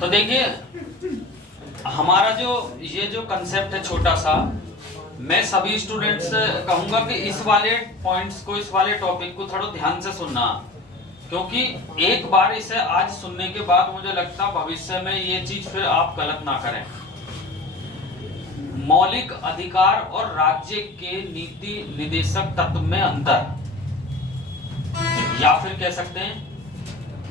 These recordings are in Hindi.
तो देखिए हमारा जो ये जो कंसेप्ट है छोटा सा, मैं सभी स्टूडेंट्स से कहूंगा कि इस वाले पॉइंट्स को, इस वाले टॉपिक को थोड़ा ध्यान से सुनना, क्योंकि एक बार इसे आज सुनने के बाद मुझे लगता भविष्य में ये चीज फिर आप गलत ना करें। मौलिक अधिकार और राज्य के नीति निदेशक तत्व में अंतर, या फिर कह सकते हैं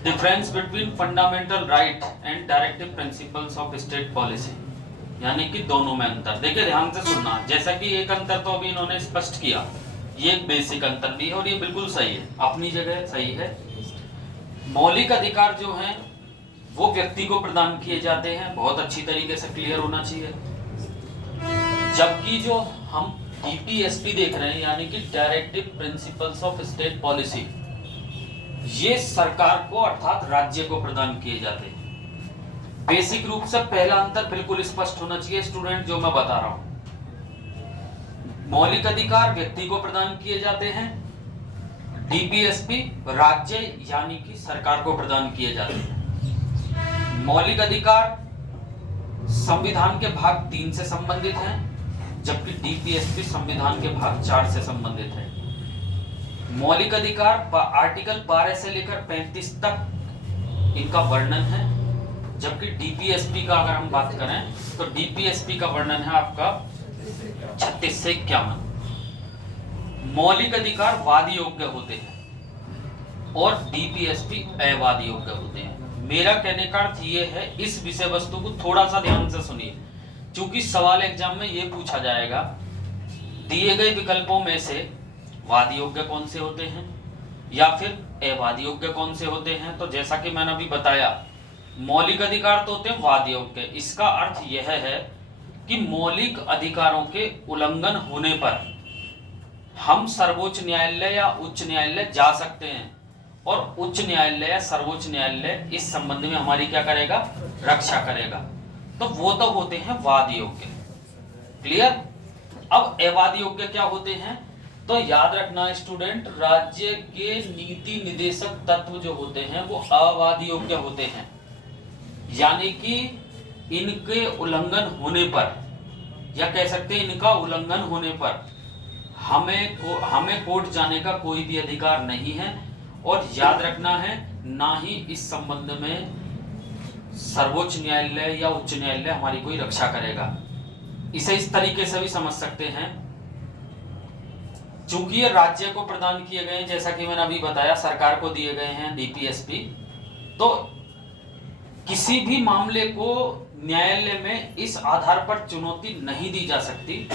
difference between fundamental right and directive principles of state policy, यानी कि दोनों में अंतर। देखिए ध्यान से सुनना, जैसा कि एक अंतर तो अभी इन्होंने स्पष्ट किया, ये एक बेसिक अंतर भी है और ये बिल्कुल सही है, अपनी जगह सही है। मौलिक अधिकार जो हैं वो व्यक्ति को प्रदान किए जाते हैं, बहुत अच्छी तरीके से क्लियर होना चाहिए। जबकि जो हम डीपीएसपी देख रहे हैं, यानी कि directive principles of state policy, ये सरकार को अर्थात राज्य को प्रदान किए जाते हैं। बेसिक रूप से पहला अंतर बिल्कुल स्पष्ट होना चाहिए स्टूडेंट, जो मैं बता रहा हूं। मौलिक अधिकार व्यक्ति को प्रदान किए जाते हैं, डीपीएसपी राज्य यानी कि सरकार को प्रदान किए जाते हैं। मौलिक अधिकार संविधान के भाग 3 से संबंधित हैं, जबकि डीपीएसपी संविधान के भाग 4 से संबंधित है। मौलिक अधिकार आर्टिकल 12 से लेकर 35 तक इनका वर्णन है, जबकि डीपीएसपी का अगर हम बात करें तो डीपीएसपी का वर्णन है आपका 36 से 51। मौलिक अधिकार वाद योग्य होते हैं और डीपीएसपी अवाद योग्य होते हैं। मेरा कहने का अर्थ ये है, इस विषय वस्तु को थोड़ा सा ध्यान से सुनिए, क्योंकि सवाल एग्जाम में ये पूछा जाएगा दिए गए विकल्पों में से वाद योग्य कौन से होते हैं या फिर अवाद योग्य कौन से होते हैं। तो जैसा कि मैंने अभी बताया, मौलिक अधिकार तो होते हैं वाद योग्य। इसका अर्थ यह है कि मौलिक अधिकारों के उल्लंघन होने पर हम सर्वोच्च न्यायालय या उच्च न्यायालय जा सकते हैं और उच्च न्यायालय या सर्वोच्च न्यायालय इस संबंध में हमारी क्या करेगा, रक्षा करेगा। तो वो तो होते हैं वाद योग्य। क्लियर। अब अवाद योग्य क्या होते हैं, तो याद रखना स्टूडेंट, राज्य के नीति निदेशक तत्व जो होते हैं वो अवाद योग्य होते हैं, यानी कि इनके उल्लंघन होने पर, या कह सकते हैं इनका उल्लंघन होने पर हमें कोर्ट जाने का कोई भी अधिकार नहीं है। और याद रखना है, ना ही इस संबंध में सर्वोच्च न्यायालय या उच्च न्यायालय हमारी कोई रक्षा करेगा। इसे इस तरीके से भी समझ सकते हैं, चूंकि ये राज्य को प्रदान किए गए हैं, जैसा कि मैंने अभी बताया सरकार को दिए गए हैं डीपीएसपी, तो किसी भी मामले को न्यायालय में इस आधार पर चुनौती नहीं दी जा सकती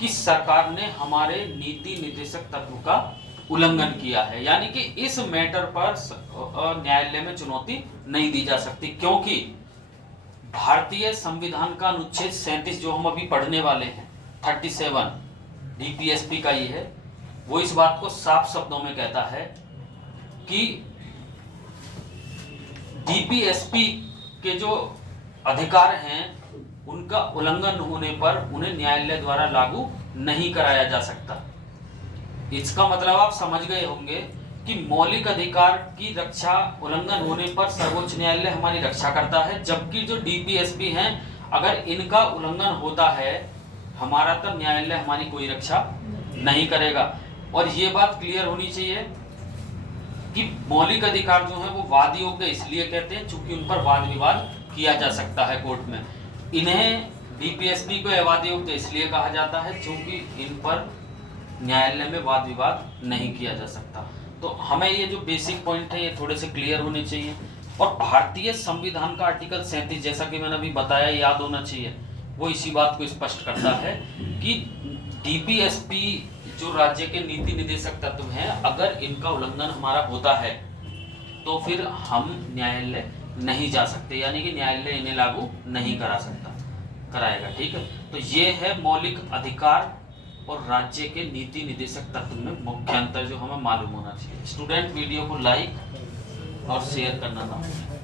कि सरकार ने हमारे नीति निर्देशक तत्व का उल्लंघन किया है, यानी कि इस मैटर पर न्यायालय में चुनौती नहीं दी जा सकती, क्योंकि भारतीय संविधान का अनुच्छेद 37 जो हम अभी पढ़ने वाले हैं 37 डीपीएसपी का ये है, वो इस बात को साफ शब्दों में कहता है कि डीपीएसपी के जो अधिकार हैं उनका उल्लंघन होने पर उन्हें न्यायालय द्वारा लागू नहीं कराया जा सकता। इसका मतलब आप समझ गए होंगे कि मौलिक अधिकार की रक्षा उल्लंघन होने पर सर्वोच्च न्यायालय हमारी रक्षा करता है, जबकि जो डीपीएसपी हैं अगर इनका उल्लंघन होता है हमारा, तो न्यायालय हमारी कोई रक्षा नहीं करेगा। और ये बात क्लियर होनी चाहिए कि मौलिक अधिकार जो है वो वाद योग्य इसलिए कहते हैं चूंकि उन पर वाद विवाद किया जा सकता है कोर्ट में। इन्हें डीपीएसपी को अवाद योग्य इसलिए कहा जाता है चूंकि इन पर न्यायालय में वाद विवाद नहीं किया जा सकता। तो हमें ये जो बेसिक पॉइंट है ये थोड़े से क्लियर होने चाहिए। और भारतीय संविधान का आर्टिकल 37 जैसा कि मैंने अभी बताया, याद होना चाहिए, वो इसी बात को स्पष्ट करता है कि डीपीएसपी जो राज्य के नीति निदेशक तत्व हैं, अगर इनका उल्लंघन हमारा होता है तो फिर हम न्यायालय नहीं जा सकते, यानी कि न्यायालय इन्हें लागू नहीं कराएगा। ठीक है, तो ये है मौलिक अधिकार और राज्य के नीति निदेशक तत्व में मुख्य अंतर जो हमें मालूम होना चाहिए। स्टूडेंट वीडियो को लाइक और शेयर करना ना भूलें।